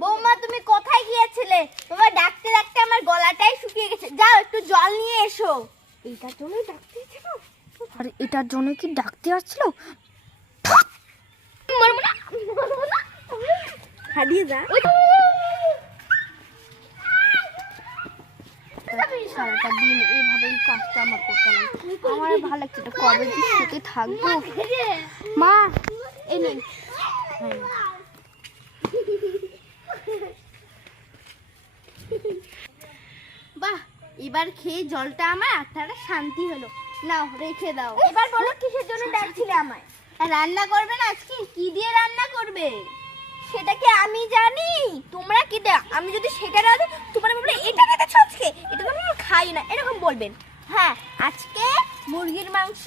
বৌমা তুমি কোথায় গিয়েছিলে? তোমার ডাকতে ডাকতে আমার গলাটাই শুকিয়ে গেছে। যাও একটু জল নিয়ে এসো। এইটার জন্যই ডাকতে ছিল আর এটার জন্য কি ডাকতে আসছিল? হারিয়ে যা। সারাটা দিন এইভাবেই কাজটা আমার করতে লাগে আমার ভালো লাগছে এটা কবে শুতে থাকব। মা এই নেই এবার খেয়ে জলটা আমার আত্মাটা শান্তি হলো। নাও রেখে দাও। এবার বলো কিসের জন্য ডাকছিলে আমায়? রান্না করবে না আজকে? কি দিয়ে রান্না করবে? সেটা কি আমি জানি? তোমরা কি দা আমি যদি সেটা দিই তোমরা বলবে এটা রেখেছো আজকে? এটা তো আমি খাই না। এরকম বলবেন। হ্যাঁ আজকে মুরগির মাংস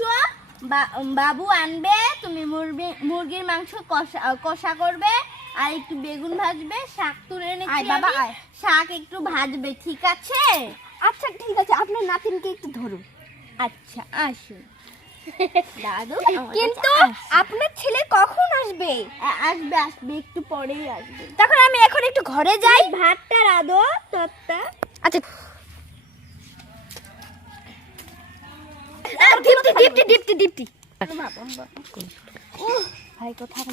বাবু আনবে তুমি মুরগি মুরগির মাংস কষা কষা করবে আর একটু বেগুন ভাজবে শাক তুলে এনেছি বাবা, শাক একটু ভাজবে ঠিক আছে? আচ্ছা ঠিক আছে আপনার নাতিনকে একটু ধরুন। আচ্ছা আসুন। দাদু কিন্তু আপনার ছেলে কখন আসবে? আসবে আসবে একটু পরেই আসবে। তখন আমি এখন একটু ঘরে যাই। ভাতটা রাধো তত্তা আচ্ছা। দীপ্তি দীপ্তি দীপ্তি দীপ্তি। ভাই কোথায়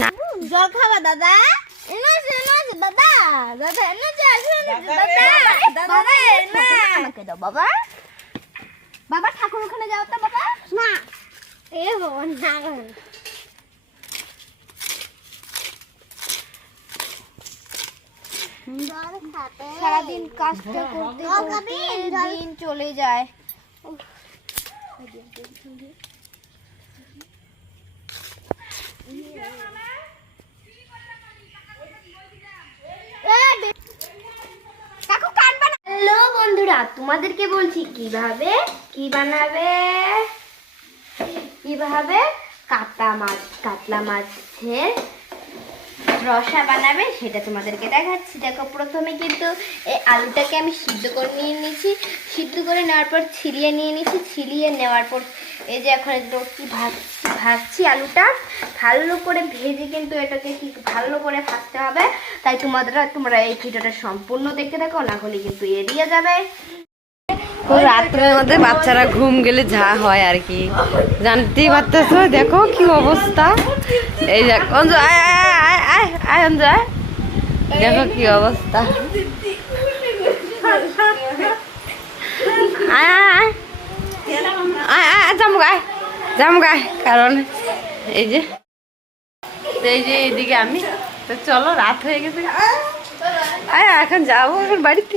না। জল খাবা দাদা? এনো দাদা। দাদা এনো দাদা। আমাকে দাও বাবা। বাবা ঠাকুর ওখানে যাও তো বাবা। না। এ বাবা না। সারাদিন কাজটা করতে করতে দিন চলে যায়। হ্যালো বন্ধুরা, তোমাদেরকে বলছি, কীভাবে, কি বানাবে? কীভাবে কাতলা মাছ, কাতলা মাছের রসা বানাবে সেটা তোমাদেরকে দেখাচ্ছি। দেখো, প্রথমে কিন্তু এই আলুটাকে আমি সিদ্ধ করে নিয়ে নিয়েছি। সিদ্ধ করে নেওয়ার পর ছিলিয়ে নিয়ে নিয়েছি। ছিলিয়ে নেওয়ার পর এই যে এখন একটু কি ভাজছি ভাজছি আলুটা, ভালো করে ভেজে কিন্তু এটাকে কি ভালো করে ভাজতে হবে। তাই তোমাদের তোমরা এই ভিডিওটা সম্পূর্ণ দেখতে থাকো, না হলে কিন্তু এড়িয়ে যাবে। রাত্রের মধ্যে বাচ্চারা ঘুম গেলে যা হয় আর কি। জানতেই পারতেছো, দেখো কি অবস্থা। এই দেখ অঞ্জু, আয় আয় আয় দেখো কি অবস্থা। আয় আয় জামুক, আয়। কারণ এই যে এই যে এইদিকে আমি। তো চলো, রাত হয়ে গেছে। আয়, এখন যাব, এখন বাড়িতে।